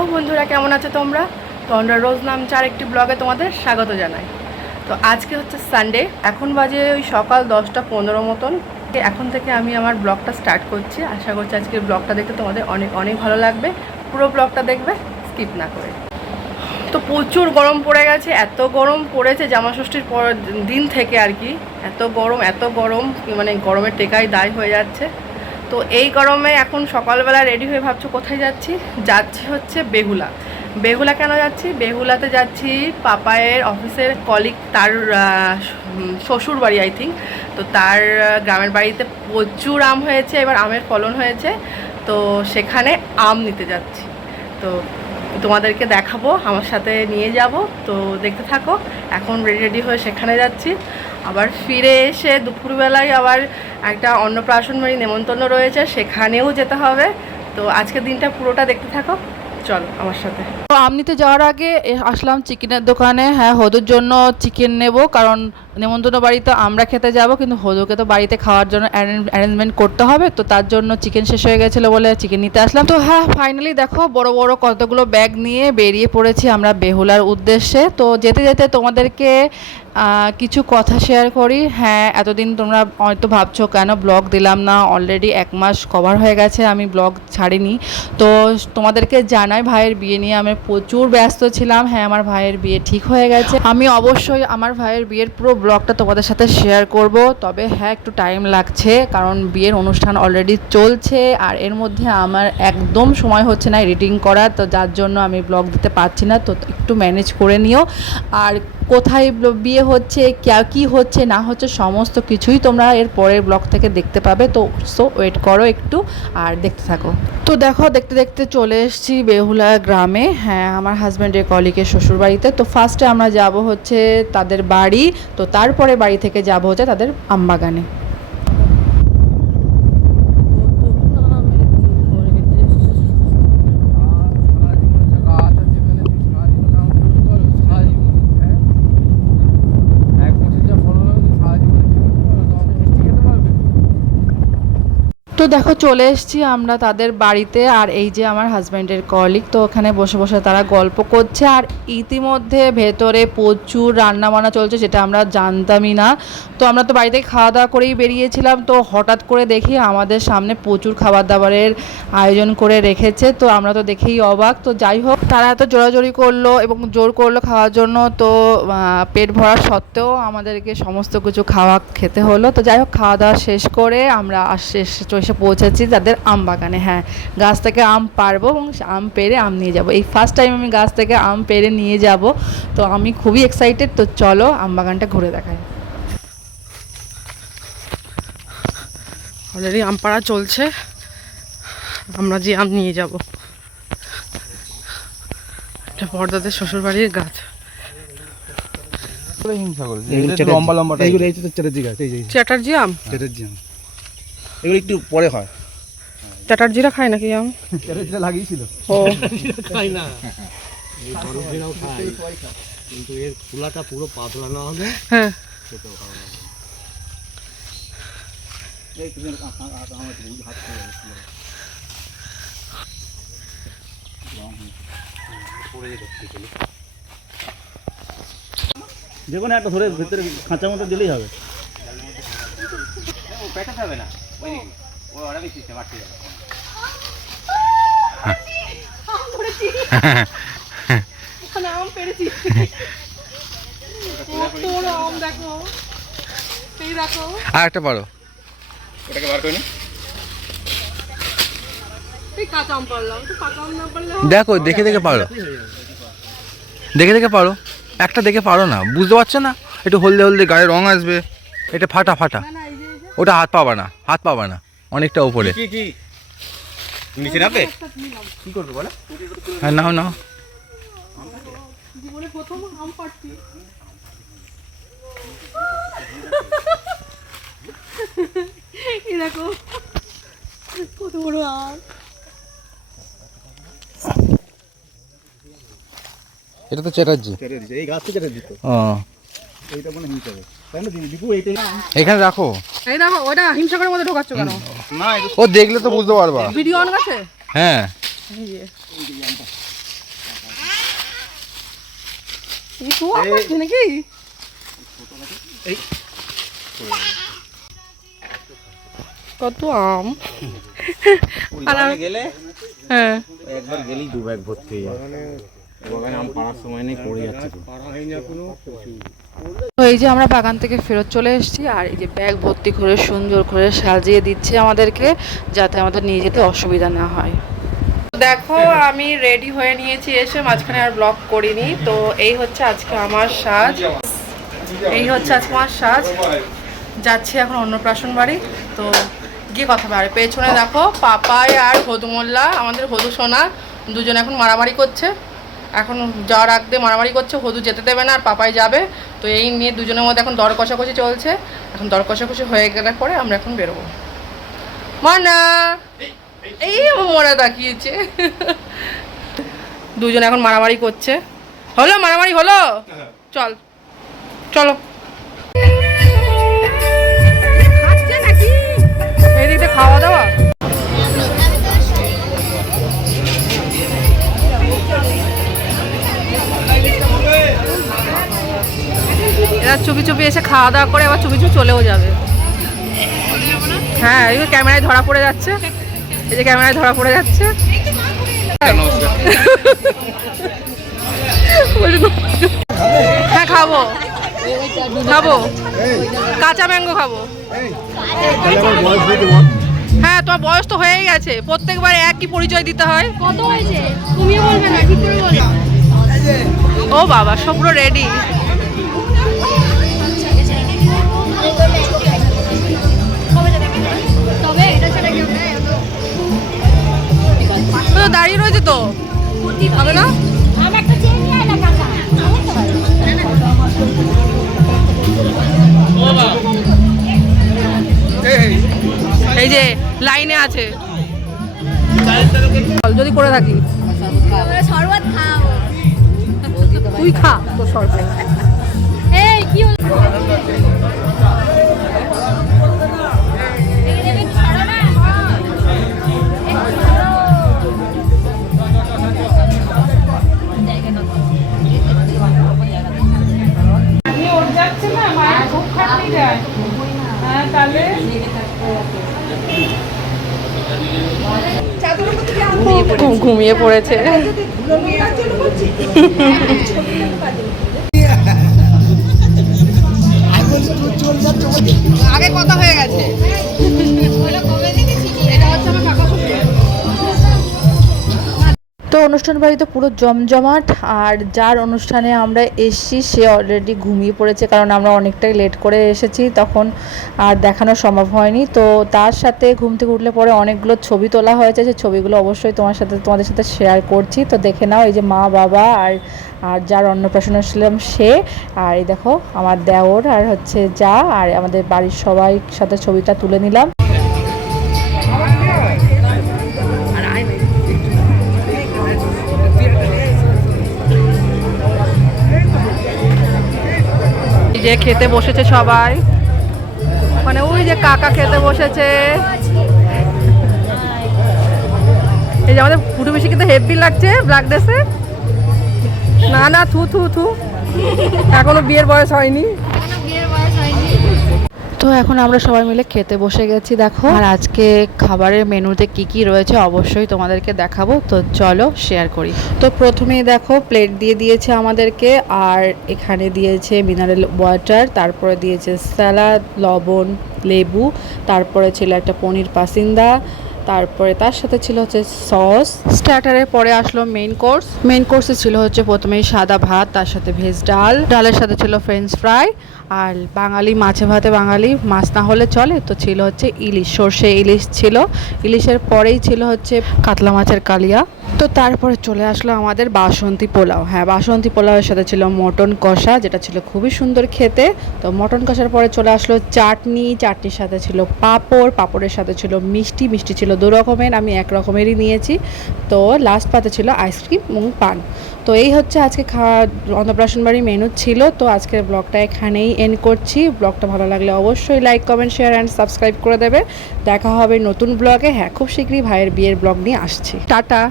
Hello বন্ধুরা, কেমন আছো তোমরা? তো আমরা রোজ নামচার একটি ব্লগে তোমাদের স্বাগত জানাই। তো আজকে হচ্ছে সানডে, এখন বাজে ওই সকাল 10টা 15 মতন। এখন থেকে আমি আমার ব্লগটা স্টার্ট করছি। আশা করছি আজকের ব্লগটা দেখতে তোমাদের অনেক অনেক ভালো লাগবে। পুরো ব্লগটা দেখবে, স্কিপ না করে। তো প্রচুর গরম পড়ে গেছে, এত গরম পড়েছে জামা ষষ্ঠীর পর দিন থেকে আর কি। এত গরম মানে গরমের টেকাই দায় হয়ে যাচ্ছে। তো এই গরমে এখন সকালবেলা রেডি হয়ে ভাবছো কোথায় যাচ্ছি? যাচ্ছি হচ্ছে বেহুলা। বেহুলা কেন যাচ্ছি? বেহুলাতে যাচ্ছি পাপায়ের অফিসের কলিগ, তার শ্বশুর বাড়ি আই থিঙ্ক। তো তার গ্রামের বাড়িতে প্রচুর আম হয়েছে, এবার আমের ফলন হয়েছে। তো সেখানে আম নিতে যাচ্ছি। তো তোমাদেরকে দেখাবো, আমার সাথে নিয়ে যাব। তো দেখতে থাকো। এখন রেডি হয়ে সেখানে যাচ্ছি। আবার ফিরে এসে দুপুরবেলায় আবার একটা অন্নপ্রাশন বাড়ি নেমন্তন্ন রয়েছে, সেখানেও যেতে হবে। তো আজকের দিনটা পুরোটা দেখতে থাকো, চলো আমার সাথে। তো আম নিতে যাওয়ার আগে আসলাম চিকেনের দোকানে। হ্যাঁ, হদুর জন্য চিকেন নেব, কারণ নেমন্তন্ন বাড়িতে আমরা খেতে যাব, কিন্তু হদুকে তো বাড়িতে খাওয়ার জন্য অ্যারেঞ্জমেন্ট করতে হবে। তো তার জন্য চিকেন শেষ হয়ে গেছিলো বলে চিকেন নিতে আসলাম। তো হ্যাঁ, ফাইনালি দেখো বড় বড় কতগুলো ব্যাগ নিয়ে বেরিয়ে পড়েছি আমরা বেহুলার উদ্দেশ্যে। তো যেতে যেতে তোমাদেরকে কিছু কথা শেয়ার করি। হ্যাঁ, এতদিন তোমরা হয়তো ভাবছো কেন ব্লগ দিলাম না, অলরেডি 1 মাস কভার হয়ে গেছে আমি ব্লগ ছাড়িনি। তো তোমাদেরকে জানাই, ভাইয়ের বিয়ে নিয়ে আমি প্রচুর ব্যস্ত ছিলাম। হ্যাঁ, আমার ভাইয়ের বিয়ে ঠিক হয়ে গেছে। আমি অবশ্যই আমার ভাইয়ের বিয়ের পুরো ব্লগটা তোমাদের সাথে শেয়ার করব। তবে হ্যাঁ, একটু টাইম লাগছে, কারণ বিয়ের অনুষ্ঠান অলরেডি চলছে, আর এর মধ্যে আমার একদম সময় হচ্ছে না এডিটিং করা। তো যার জন্য আমি ব্লগ দিতে পারছি না। তো একটু ম্যানেজ করে নিও। আর কোথায় বিয়ে হচ্ছে, কী হচ্ছে না হচ্ছে সমস্ত কিছুই তোমরা এর পরের ব্লগ থেকে দেখতে পাবে। তো ওয়েট করো একটু আর দেখতে থাকো। তো দেখো, দেখতে দেখতে চলে এসেছি বেহুলা গ্রামে। হ্যাঁ, আমার হাজব্যান্ডের কলিগের শ্বশুরবাড়িতে। তো ফার্স্টে আমরা যাব হচ্ছে তাদের বাড়ি, তো তারপরে বাড়ি থেকে যাব হচ্ছে তাদের আমবাগানে। তো দেখো, চলে এসেছি আমরা তাদের বাড়িতে। আর এই যে আমার হাজব্যান্ডের কলিগ, তো ওখানে বসে বসে তারা গল্প করছে। আর ইতিমধ্যে ভেতরে প্রচুর রান্না বান্না চলছে, যেটা আমরা জানতামই না। তো আমরা তো বাড়িতে খাওয়া দাওয়া করেই বেরিয়েছিলাম। তো হঠাৎ করে দেখি আমাদের সামনে প্রচুর খাবার দাবারের আয়োজন করে রেখেছে। তো আমরা তো দেখেই অবাক। তো যাই হোক, তারা এত জোরাজোরি করলো এবং জোর করলো খাওয়ার জন্য। তো পেট ভরা সত্ত্বেও আমাদেরকে সমস্ত কিছু খেতে হলো। তো যাই হোক, খাওয়া দাওয়া শেষ করে আমরা এসে পৌঁছেছি তাদের আম বাগানে। হ্যাঁ, গাছ থেকে আম পারবো এবং আম পেড়ে আম নিয়ে যাব। এই ফার্স্ট টাইম আমি গাছ থেকে আম পেড়ে নিয়ে যাব। তো আমি খুবই এক্সাইটেড। তো চলো আম বাগানটা ঘুরে দেখাই। অলরেডি আম পাড়া চলছে, আমরা যে আম নিয়ে যাব। এটা বড়দাদের শ্বশুরবাড়ির গাছ। লম্বা লম্বা এইগুলো এই তো চ্যাটার্জি গাছ, এই যে চ্যাটার্জি আম। চ্যাটার্জি আম এগুলো একটু পরে হয়। চ্যাটার্জিরা খায় নাকি আম? চ্যাটার্জিটা লাগিয়েছিল। ও, খাই না, কিন্তু এর খোলাটা পুরো পাতলা না হলে হ্যাঁ। যে কোনো একটা ধরে ভেতরে খাঁচার মধ্যে দিলেই হবে। আর একটা পারো, ওটাকে বার করে নি। দেখো দেখে দেখে পারো, দেখে দেখে পারো। একটা দেখে পারো না, বুঝতে পারছো না? একটু হলদে হলদে গায়ে রং আসবে, এটা ফাটা ফাটা। ওটা হাত পাবা না, হাত পাবা না, অনেকটা উপরে। কি নিচে নাবে কি করবে বলো? হ্যাঁ, নাও নাও। জীবনে প্রথম আম পাড়ছি। এই দেখো কত বড় আম। এটা তো চ্যাটার্জি। এই গাছ থেকে চ্যাটার্জি তো। ও, এইটা মনে হিংসা হবে, তাই না দীপু? এইটা এখানে রাখো। এই দেখো, ওটা হিমসাগরের মধ্যে ঢোকাচ্ছ কেন? না, ও দেখলে তো বুঝতে পারবা। ভিডিও অন আছে। হ্যাঁ, এই যে নাকি কত আম গেলে হ্যাঁ একবার গেলেই 2 ব্যাগ ভর্তি হয়ে যায় বাগানে আম পাড়ার সময় নেই পড়ে যাচ্ছে তো এই যে আমরা বাগান থেকে ফেরত চলে এসেছি আর এই যে ব্যাগ ভর্তি করে সুন্দর করে সাজিয়ে দিচ্ছে আমাদেরকে, যাতে আমাদের নিয়ে যেতে অসুবিধা না হয়। দেখো আমি রেডি হয়ে নিয়েছি, এসে মাঝখানে আর ব্লগ করিনি। তো এই হচ্ছে আজকে আমার সাজ, যাচ্ছি এখন অন্নপ্রাশন বাড়ি। তো গিয়ে কথা বলে। পেছনে দেখো পাপাই আর হদু মোল্লা, আমাদের হদু সোনা, দুজন এখন মারামারি করছে। এখন যাওয়ার আগ দিয়ে মারামারি করছে, হদু যেতে দেবে না আর পাপাই যাবে। তো এই নিয়ে দুজনের মধ্যে এখন দর কষাকষি চলছে। এখন দর কষাকষি হয়ে গেলে পরে আমরা এখন বেরোবো। মানা এই আমার মনে তাকিয়েছে। দুজন এখন মারামারি করছে। হলো মারামারি হলো, চল চলো। এদিকে খাওয়া দাওয়া এরা চুপি চুপি এসে খাওয়া দাওয়া করে আবার চুপি চুপি চলেও যাবে। হ্যাঁ এই ক্যামেরায় ধরা পড়ে যাচ্ছে, এই যে ক্যামেরায় ধরা পড়ে যাচ্ছে। হ্যাঁ খাবো খাবো, কাঁচা ম্যাঙ্গো খাবো। হ্যাঁ তোমার বয়স তো হয়েই গেছে, প্রত্যেকবার একই পরিচয় দিতে হয়। কত হয়েছে তুমি বলবে না, ঠিক করে বলো। ও বাবা সব পুরো রেডি। তবে এটা ছাড়া কেউ নেই। দাঁড়িয়ে রয়েছে তো হবে না। আমি একটা চেন নিয়ে আয় না কাকা। এই যে লাইনে আছে, যদি করে থাকি শরবত খাও। তুই খা তোর শরবত। এই কি হলো? এই ছাড়ো না। ঘুমিয়ে পড়েছে। আগে কথা হয়ে গেছে। এটা হচ্ছে আমার কাকা শ্বশুর। তো অনুষ্ঠান বাড়িতে পুরো জমজমাট, আর যার অনুষ্ঠানে আমরা এসেছি সে অলরেডি ঘুমিয়ে পড়েছে, কারণ আমরা অনেকটাই লেট করে এসেছি, তখন আর দেখানো সম্ভব হয়নি। তো তার সাথে ঘুম থেকে উঠলে পরে অনেকগুলো ছবি তোলা হয়েছে, সেই ছবিগুলো অবশ্যই তোমাদের সাথে শেয়ার করছি। তো দেখে নাও, এই যে মা বাবা আর যার অন্নপ্রাশন ছিলাম সে, আর এই দেখো আমার দেওর আর হচ্ছে যা, আর আমাদের বাড়ির সবাই সাথে ছবিটা তুলে নিলাম। যে খেতে বসেছে সবাই, মানে ওই যে কাকা খেতে বসেছে। এই যে আমাদের ফুটু বেশি কিন্তু হেভি লাগছে ব্ল্যাক ড্রেসে। না না থু থু থু, এখনো বিয়ের বয়স হয়নি। তো এখন আমরা সবাই মিলে খেতে বসে গেছি দেখো, আর আজকে খাবারের মেনুতে কি কি রয়েছে অবশ্যই তোমাদেরকে দেখাবো। তো চলো শেয়ার করি। তো প্রথমেই দেখো প্লেট দিয়ে দিয়েছে আমাদেরকে, আর এখানে দিয়েছে মিনারেল ওয়াটার, তারপরে দিয়েছে স্যালাড, লবণ, লেবু, তারপরে ছিল একটা পনির পাসিন্দা, তারপরে তার সাথে ছিল হচ্ছে সস। স্টার্টারের পরে আসলো মেইন কোর্স। মেইন কোর্সে ছিল হচ্ছে প্রথমেই সাদা ভাত, তার সাথে ভেজ ডাল, ডালের সাথে ছিল ফ্রেঞ্চ ফ্রাই, আর বাঙালি মাছে ভাতে বাঙালি, মাছ না হলে চলে, তো ছিল হচ্ছে ইলিশ, সর্ষে ইলিশ ছিল। ইলিশের পরেই ছিল হচ্ছে কাতলা মাছের কালিয়া। তো তারপরে চলে আসলো আমাদের বাসন্তী পোলাও। হ্যাঁ, বাসন্তী পোলাওয়ের সাথে ছিল মটন কষা, যেটা ছিল খুবই সুন্দর খেতে। তো মটন কষার পরে চলে আসলো চাটনি, চাটনির সাথে ছিল পাঁপড়, পাঁপড়ের সাথে ছিল মিষ্টি, মিষ্টি ছিল 2 রকমের, আমি 1 রকমেরই নিয়েছি। তো লাস্ট পাতে ছিল আইসক্রিম এবং পান। তো এই হচ্ছে আজকে অন্নপ্রাশন বাড়ির মেনু ছিল। তো আজকের ব্লগটা এখানেই এন্ড করছি। ব্লগটা ভালো লাগলে অবশ্যই like, comment, share and subscribe করে দেবে। দেখা হবে নতুন ব্লগে। হ্যাঁ, খুব শীঘ্রই ভাইয়ের বিয়ের ব্লগ নিয়ে আসছি। টাটা।